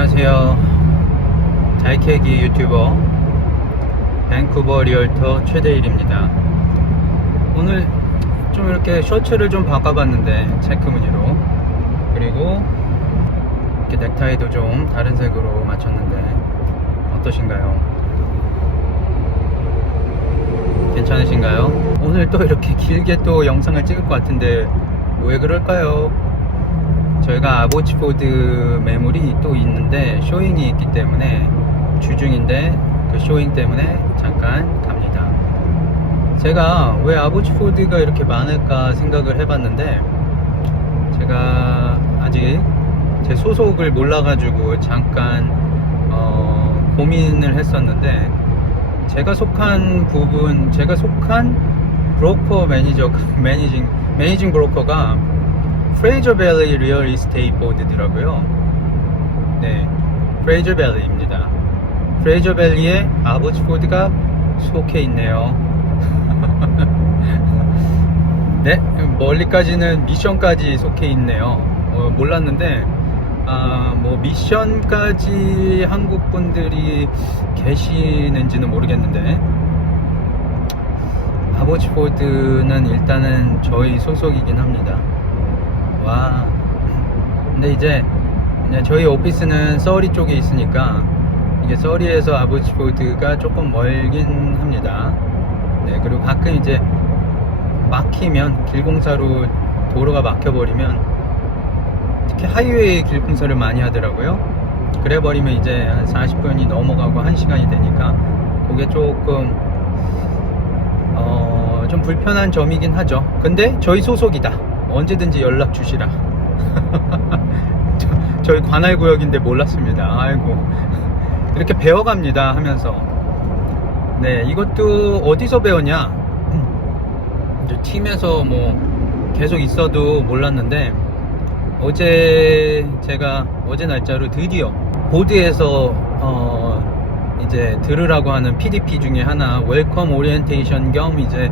안녕하세요. 잘캐기 유튜버 밴쿠버 리얼터 최대일입니다. 오늘 좀 이렇게 셔츠를 좀 바꿔봤는데 체크무늬로, 그리고 이렇게 넥타이도 좀 다른 색으로 맞췄는데 어떠신가요? 괜찮으신가요? 오늘 또 이렇게 길게 또 영상을 찍을 것 같은데 왜 그럴까요? 저희가 아보치포드 매물이 또 있는데 쇼잉이 있기 때문에, 주중인데 그 쇼잉 때문에 잠깐 갑니다. 제가 왜 아보치포드가 이렇게 많을까 생각을 해봤는데, 제가 아직 제 소속을 몰라가지고 잠깐 고민을 했었는데, 제가 속한 브로커 매니징 브로커가 프레이저 밸리 리얼 이스테이트 보드더라고요. 네, 프레이저 밸리입니다. 프레이저 밸리에 아보치포드가 속해 있네요. 네, 멀리까지는 미션까지 속해 있네요. 몰랐는데, 뭐 미션까지 한국 분들이 계시는지는 모르겠는데, 아보치포드는 일단은 저희 소속이긴 합니다. 와, 근데 이제 저희 오피스는 서리 쪽에 있으니까 이게 서리에서 아보치포드가 조금 멀긴 합니다. 네, 그리고 가끔 이제 막히면, 길공사로 도로가 막혀버리면, 특히 하이웨이 길공사를 많이 하더라고요. 그래 버리면 이제 한 40분이 넘어가고 1시간이 되니까 그게 조금 좀 불편한 점이긴 하죠. 근데 저희 소속이다, 언제든지 연락 주시라. 저희 관할구역인데 몰랐습니다. 아이고, 이렇게 배워갑니다 하면서. 네, 이것도 어디서 배웠냐, 팀에서 뭐 계속 있어도 몰랐는데, 제가 어제 날짜로 드디어 보드에서 이제 들으라고 하는 PDP 중에 하나, 웰컴 오리엔테이션 겸 이제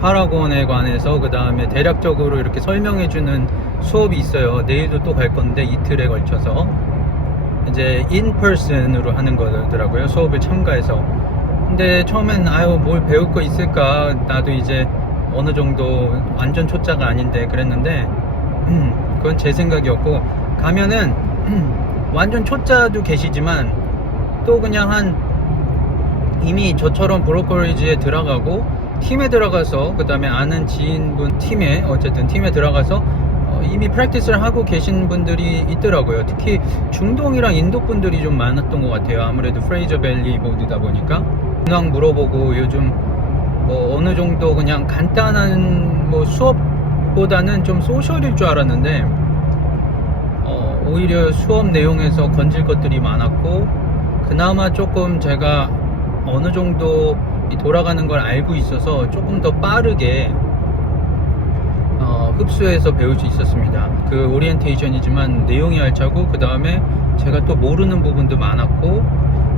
파라곤에 관해서 그 다음에 대략적으로 이렇게 설명해주는 수업이 있어요. 내일도 또 갈 건데, 이틀에 걸쳐서 이제 인퍼슨으로 하는 거더라고요, 수업을 참가해서. 근데 처음엔 뭘 배울 거 있을까, 나도 이제 어느 정도 완전 초짜가 아닌데 그랬는데, 그건 제 생각이었고, 가면은 완전 초짜도 계시지만 또 그냥 이미 저처럼 브로커리지에 들어가고 팀에 들어가서, 그 다음에 아는 지인분 팀에 들어가서 이미 프랙티스를 하고 계신 분들이 있더라고요. 특히 중동이랑 인도 분들이 좀 많았던 것 같아요. 아무래도 프레이저 밸리 보드다 보니까 근황 물어보고, 요즘 뭐 어느 정도 그냥 간단한 뭐 수업보다는 좀 소셜일 줄 알았는데, 오히려 수업 내용에서 건질 것들이 많았고, 그나마 조금 제가 어느 정도 돌아가는 걸 알고 있어서 조금 더 빠르게 흡수해서 배울 수 있었습니다. 그 오리엔테이션이지만 내용이 알차고, 그 다음에 제가 또 모르는 부분도 많았고,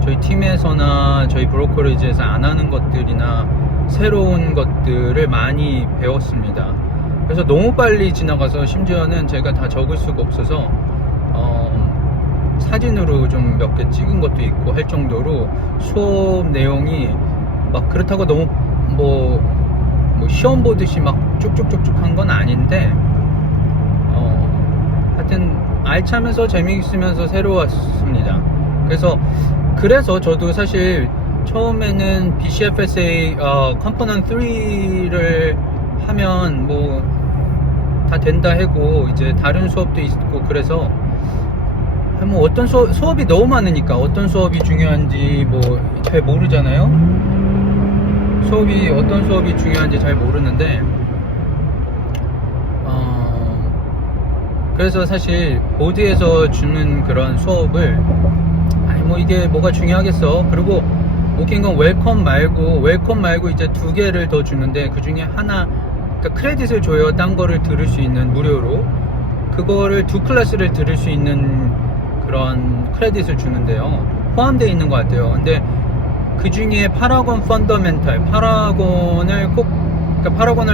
저희 팀에서나 저희 브로커리지에서 안 하는 것들이나 새로운 것들을 많이 배웠습니다. 그래서 너무 빨리 지나가서, 심지어는 제가 다 적을 수가 없어서 사진으로 좀 몇 개 찍은 것도 있고 할 정도로 수업 내용이 막 그렇다고 너무 뭐 시험 보듯이 막 쭉쭉쭉쭉 한 건 아닌데, 하여튼 알차면서 재미있으면서 새로웠습니다. 그래서 저도 사실 처음에는 BCFSA 컴포넌트 3를 하면 뭐 다 된다 하고, 이제 다른 수업도 있고, 그래서 뭐 어떤 수업이 너무 많으니까 어떤 수업이 중요한지 뭐 잘 모르잖아요. 어떤 수업이 중요한지 잘 모르는데, 그래서 사실 보드에서 주는 그런 수업을, 뭐 이게 뭐가 중요하겠어. 그리고 웃긴 건 웰컴 말고 이제 2개를 더 주는데, 그 중에 하나, 그러니까 크레딧을 줘요. 딴 거를 들을 수 있는, 무료로. 그거를 2클래스를 들을 수 있는 그런 크레딧을 주는데요. 포함되어 있는 것 같아요. 근데 그 중에 파라곤 펀더멘탈, 파라곤을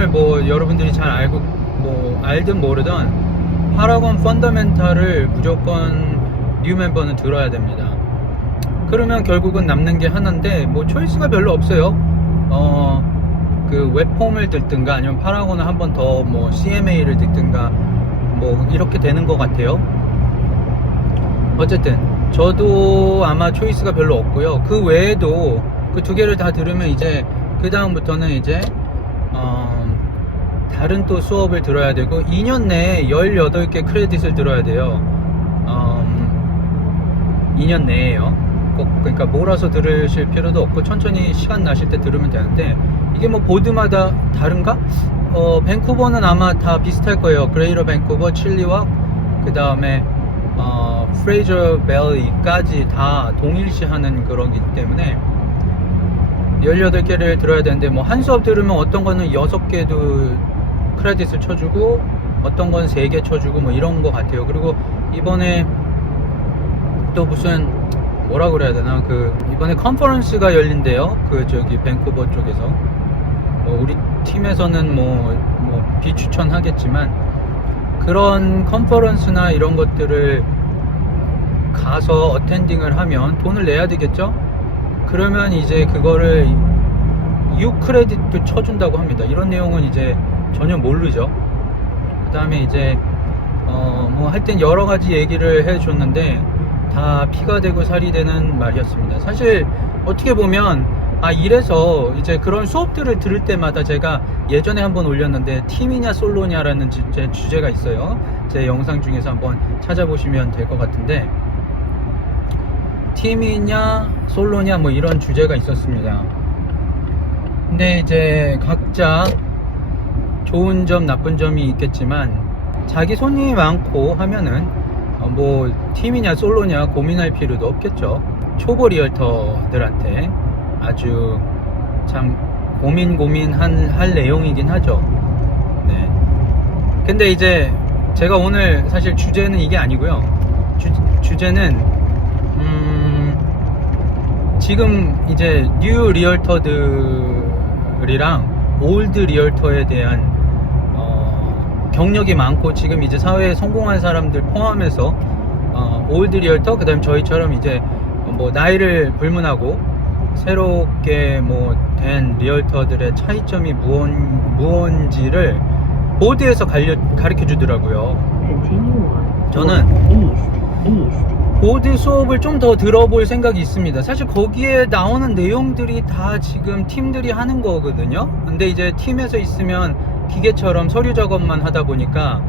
뭐 여러분들이 잘 알고 뭐 알든 모르든 파라곤 펀더멘탈을 무조건 뉴 멤버는 들어야 됩니다. 그러면 결국은 남는 게 하나인데 뭐 초이스가 별로 없어요. 그 웹폼을 듣든가 아니면 파라곤을 한 번 더 뭐 CMA를 듣든가 뭐 이렇게 되는 것 같아요. 어쨌든 저도 아마 초이스가 별로 없고요. 그 외에도 그 두 개를 다 들으면 이제 그 다음부터는 이제 다른 또 수업을 들어야 되고 2년 내에 18개 크레딧을 들어야 돼요. 2년 내에요. 꼭 그러니까 몰아서 들으실 필요도 없고 천천히 시간 나실 때 들으면 되는데 이게 뭐 보드마다 다른가? 밴쿠버는 아마 다 비슷할 거예요. 그레이터 밴쿠버, 칠리와 그 다음에 프레이저 밸리까지 다 동일시하는 그러기 때문에 18개를 들어야 되는데 뭐 한 수업 들으면 어떤 거는 6개도 크레딧을 쳐주고 어떤 건 3개 쳐주고 뭐 이런 거 같아요. 그리고 이번에 또 무슨 뭐라 그래야 되나 그 이번에 컨퍼런스가 열린대요. 그 저기 밴쿠버 쪽에서 우리 팀에서는 뭐 비추천하겠지만 그런 컨퍼런스나 이런 것들을 가서 어텐딩을 하면 돈을 내야 되겠죠. 그러면 이제 그거를 6크레딧도 쳐준다고 합니다. 이런 내용은 이제 전혀 모르죠. 그 다음에 이제 뭐 하여튼 여러 가지 얘기를 해줬는데 다 피가 되고 살이 되는 말이었습니다. 사실 어떻게 보면 이래서 이제 그런 수업들을 들을 때마다 제가 예전에 한번 올렸는데 팀이냐 솔로냐라는 제 주제가 있어요. 제 영상 중에서 한번 찾아보시면 될 것 같은데 팀이냐 솔로냐 뭐 이런 주제가 있었습니다. 근데 이제 각자 좋은 점 나쁜 점이 있겠지만 자기 손님이 많고 하면은 뭐 팀이냐 솔로냐 고민할 필요도 없겠죠. 초보 리얼터들한테 아주 참 고민할 내용이긴 하죠. 네. 근데 이제 제가 오늘 사실 주제는 이게 아니고요. 주제는 지금 이제 뉴 리얼터들이랑 올드 리얼터에 대한 경력이 많고 지금 이제 사회에 성공한 사람들 포함해서 올드 리얼터 그다음 저희처럼 이제 뭐 나이를 불문하고 새롭게 뭐 된 리얼터들의 차이점이 무언지를 보드에서 가르쳐 주더라고요. 저는 보드 수업을 좀 더 들어볼 생각이 있습니다. 사실 거기에 나오는 내용들이 다 지금 팀들이 하는 거거든요. 근데 이제 팀에서 있으면 기계처럼 서류 작업만 하다 보니까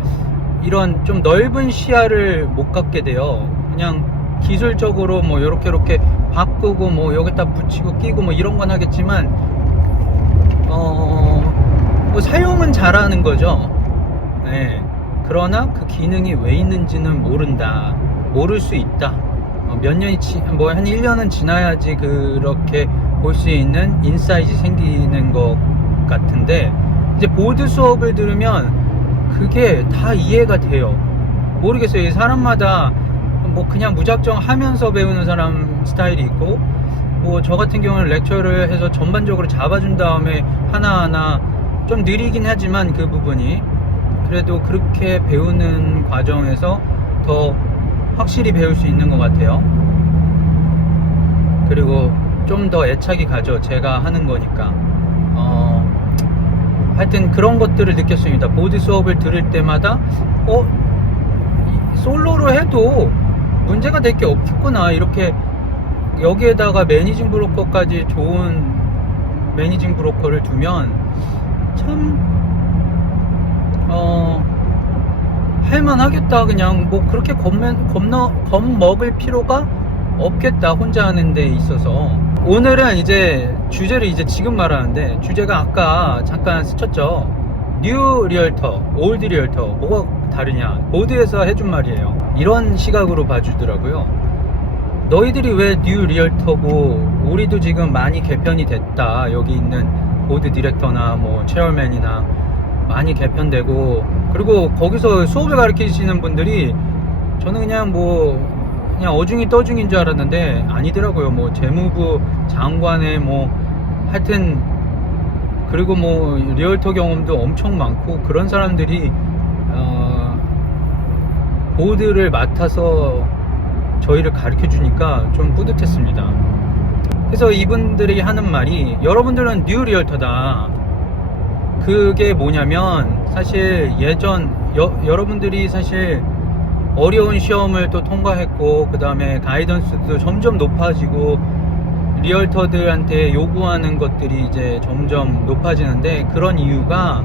이런 좀 넓은 시야를 못 갖게 돼요. 그냥 기술적으로 뭐 요렇게 바꾸고 뭐 여기다 붙이고 끼고 뭐 이런 건 하겠지만 뭐 사용은 잘하는 거죠. 네. 그러나 그 기능이 왜 있는지는 모를 수 있다. 몇 년이 뭐 한 1년은 지나야지 그렇게 볼 수 있는 인사이트 생기는 것 같은데 이제 보드 수업을 들으면 그게 다 이해가 돼요. 모르겠어요. 이 사람마다 뭐 그냥 무작정 하면서 배우는 사람 스타일이 있고 뭐 저 같은 경우는 렉처를 해서 전반적으로 잡아준 다음에 하나하나 좀 느리긴 하지만 그 부분이 그래도 그렇게 배우는 과정에서 더 확실히 배울 수 있는 것 같아요. 그리고 좀 더 애착이 가죠. 제가 하는 거니까. 하여튼 그런 것들을 느꼈습니다. 보드 수업을 들을 때마다 솔로로 해도 문제가 될 게 없겠구나. 이렇게 여기에다가 매니징 브로커까지 좋은 매니징 브로커를 두면 참 할만하겠다. 그냥 뭐 그렇게 겁먹을 필요가 없겠다. 혼자 하는 데 있어서. 오늘은 이제 주제를 이제 지금 말하는데 주제가 아까 잠깐 스쳤죠. 뉴 리얼터, 올드 리얼터 뭐가 다르냐. 보드에서 해준 말이에요. 이런 시각으로 봐주더라고요. 너희들이 왜 뉴 리얼터고 우리도 지금 많이 개편이 됐다. 여기 있는 보드 디렉터나 뭐 체어맨이나 많이 개편되고 그리고 거기서 수업을 가르치시는 분들이 저는 그냥 어중이 떠중인 줄 알았는데 아니더라고요. 뭐 재무부 장관의 뭐 하여튼 그리고 뭐 리얼터 경험도 엄청 많고 그런 사람들이 보드를 맡아서 저희를 가르쳐 주니까 좀 뿌듯했습니다. 그래서 이분들이 하는 말이, 여러분들은 뉴 리얼터다. 그게 뭐냐면, 사실 여러분들이 사실 어려운 시험을 또 통과했고, 그 다음에 가이던스도 점점 높아지고, 리얼터들한테 요구하는 것들이 이제 점점 높아지는데, 그런 이유가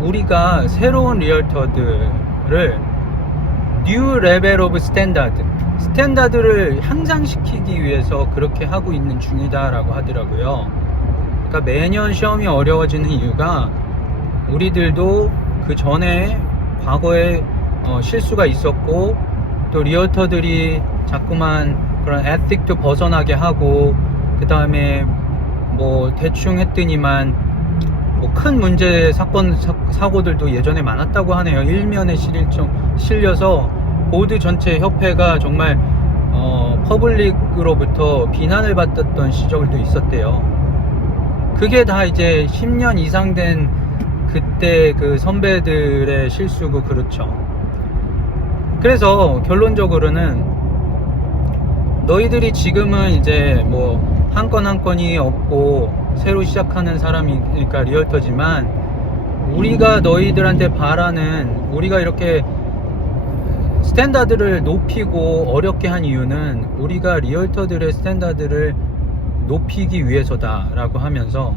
우리가 새로운 리얼터들을 뉴 레벨 오브 스탠다드를 향상시키기 위해서 그렇게 하고 있는 중이다 라고 하더라고요. 그러니까 매년 시험이 어려워지는 이유가, 우리들도 그 전에 과거에 실수가 있었고, 또 리얼터들이 자꾸만 그런 에틱도 벗어나게 하고, 그 다음에 뭐 대충 했더니만 뭐 큰 문제 사고들도 예전에 많았다고 하네요. 일면에 실려서 보드 전체 협회가 정말 퍼블릭으로부터 비난을 받았던 시절도 있었대요. 그게 다 이제 10년 이상 된 그때 그 선배들의 실수고, 그렇죠. 그래서 결론적으로는 너희들이 지금은 이제 뭐 한 건 한 건이 없고 새로 시작하는 사람이니까 리얼터지만, 우리가 너희들한테 바라는, 우리가 이렇게 스탠다드를 높이고 어렵게 한 이유는 우리가 리얼터들의 스탠다드를 높이기 위해서다 라고 하면서,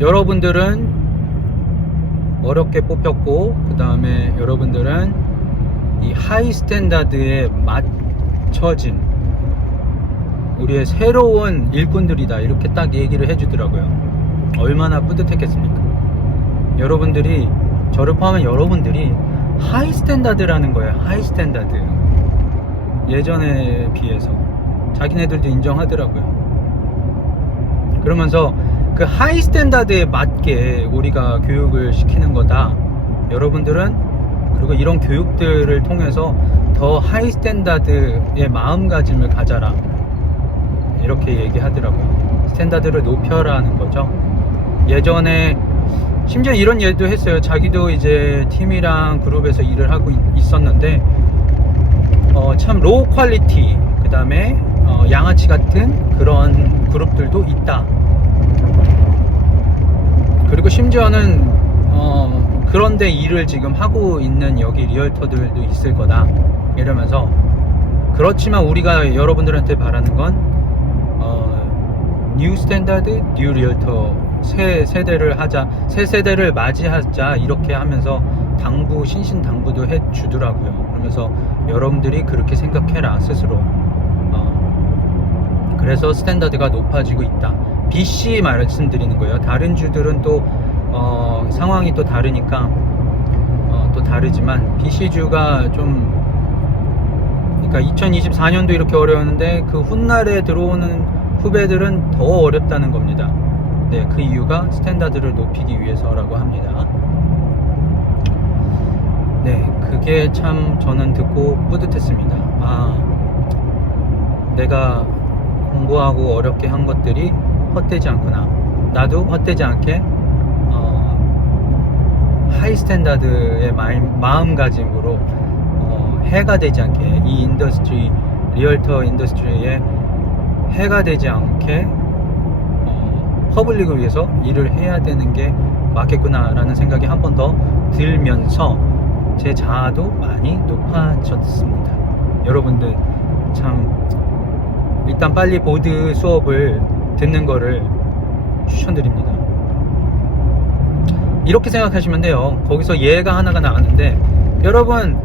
여러분들은 어렵게 뽑혔고, 그 다음에 여러분들은 이 하이 스탠다드에 맞춰진 우리의 새로운 일꾼들이다, 이렇게 딱 얘기를 해주더라고요. 얼마나 뿌듯했겠습니까? 여러분들이, 저를 포함한 여러분들이 하이 스탠다드라는 거예요. 하이 스탠다드. 예전에 비해서 자기네들도 인정하더라고요. 그러면서 그 하이 스탠다드에 맞게 우리가 교육을 시키는 거다. 여러분들은 그리고 이런 교육들을 통해서 더 하이 스탠다드의 마음가짐을 가져라, 이렇게 얘기하더라고요. 스탠다드를 높여라는 거죠. 예전에 심지어 이런 얘기도 했어요. 자기도 이제 팀이랑 그룹에서 일을 하고 있었는데, 참 로우 퀄리티, 그 다음에 양아치 같은 그런 그룹들도 있다. 그리고 심지어는 그런데 일을 지금 하고 있는 여기 리얼터들도 있을 거다, 이러면서, 그렇지만 우리가 여러분들한테 바라는 건 뉴 스탠다드, 뉴 리얼터, 새 세대를 하자, 새 세대를 맞이하자, 이렇게 하면서 신신당부도 해주더라고요. 그러면서 여러분들이 그렇게 생각해라, 스스로. 그래서 스탠다드가 높아지고 있다. BC 말씀드리는 거예요. 다른 주들은 또 상황이 또 다르니까 또 다르지만, BC주가 좀, 그러니까 2024년도 이렇게 어려웠는데 그 훗날에 들어오는 후배들은 더 어렵다는 겁니다. 네, 그 이유가 스탠다드를 높이기 위해서라고 합니다. 네, 그게 참 저는 듣고 뿌듯했습니다. 내가 공부하고 어렵게 한 것들이 헛되지 않구나. 나도 헛되지 않게 하이 스탠다드의 마음가짐으로 해가 되지 않게, 이 인더스트리, 리얼터 인더스트리에 해가 되지 않게 퍼블릭을 위해서 일을 해야 되는 게 맞겠구나 라는 생각이 한 번 더 들면서 제 자아도 많이 높아졌습니다. 여러분들 참 일단 빨리 보드 수업을 듣는 거를 추천드립니다. 이렇게 생각하시면 돼요. 거기서 예가 하나가 나왔는데, 여러분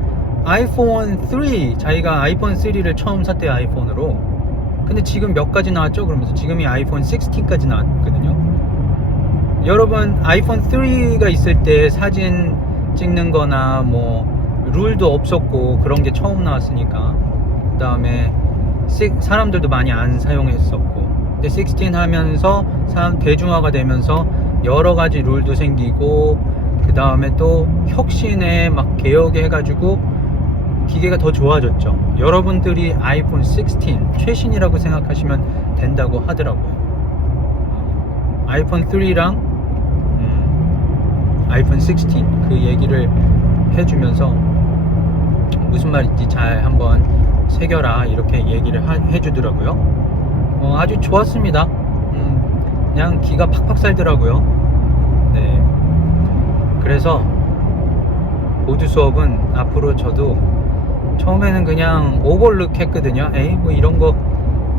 아이폰 3, 자기가 아이폰 3를 처음 샀대요, 아이폰으로. 근데 지금 몇 가지 나왔죠? 그러면서 지금이 아이폰 16까지 나왔거든요. 여러분 아이폰 3가 있을 때 사진 찍는 거나 뭐 룰도 없었고 그런 게 처음 나왔으니까, 그 다음에 사람들도 많이 안 사용했었고, 근데 16 하면서 대중화가 되면서 여러 가지 룰도 생기고, 그 다음에 또 혁신에 막 개혁해 해가지고 기계가 더 좋아졌죠. 여러분들이 아이폰 16 최신이라고 생각하시면 된다고 하더라고요. 아이폰 3랑 아이폰 16 그 얘기를 해주면서 무슨 말인지 잘 한번 새겨라 이렇게 얘기를 해주더라고요. 아주 좋았습니다. 그냥 기가 팍팍 살더라고요. 네. 그래서 보드 수업은 앞으로 저도 처음에는 그냥 오버룩 했거든요. 에이 뭐 이런 거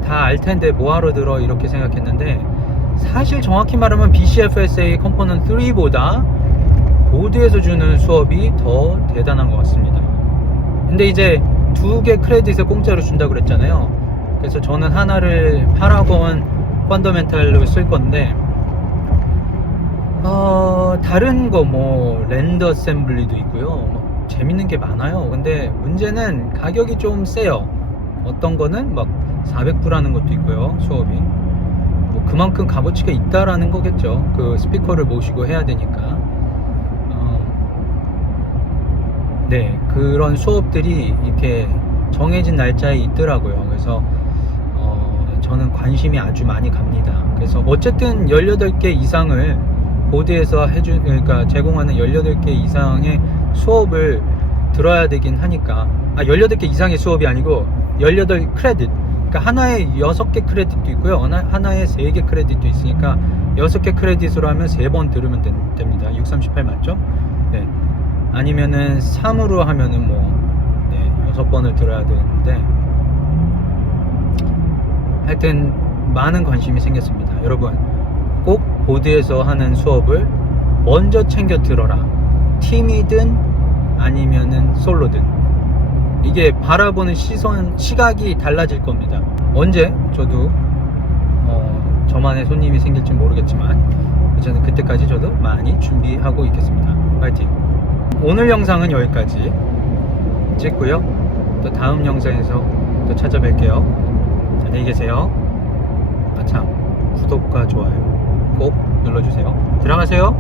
다 알텐데 뭐하러 들어 이렇게 생각했는데, 사실 정확히 말하면 BCFSA 컴포넌트 3보다 보드에서 주는 수업이 더 대단한 것 같습니다. 근데 이제 2개 크레딧을 공짜로 준다고 그랬잖아요. 그래서 저는 하나를 파라곤 펀더멘탈로 쓸 건데, 다른 거 뭐 랜드 어셈블리도 있고요. 뭐 재밌는 게 많아요. 근데 문제는 가격이 좀 세요. 어떤 거는 막 400불 하는 것도 있고요. 수업이 뭐 그만큼 값어치가 있다라는 거겠죠. 그 스피커를 모시고 해야 되니까. 네, 그런 수업들이 이렇게 정해진 날짜에 있더라고요. 그래서 저는 관심이 아주 많이 갑니다. 그래서 어쨌든 18개 이상을 보드에서 그러니까 제공하는 18개 이상의 수업을 들어야 되긴 하니까, 18개 이상의 수업이 아니고 18 크레딧, 그러니까 하나에 6개 크레딧도 있고요, 하나에 3개 크레딧도 있으니까 6개 크레딧으로 하면 3번 들으면 됩니다. 6, 38 맞죠? 네. 아니면은 3으로 하면은 뭐 6번을 들어야 되는데, 하여튼 많은 관심이 생겼습니다. 여러분 꼭 보드에서 하는 수업을 먼저 챙겨 들어라. 팀이든 아니면은 솔로든. 이게 바라보는 시각이 달라질 겁니다. 언제 저도 저만의 손님이 생길지 모르겠지만 저는 그때까지 저도 많이 준비하고 있겠습니다. 파이팅. 오늘 영상은 여기까지 찍고요. 또 다음 영상에서 또 찾아뵐게요. 안녕히 계세요. 참 구독과 좋아요 꼭 눌러주세요. 들어가세요.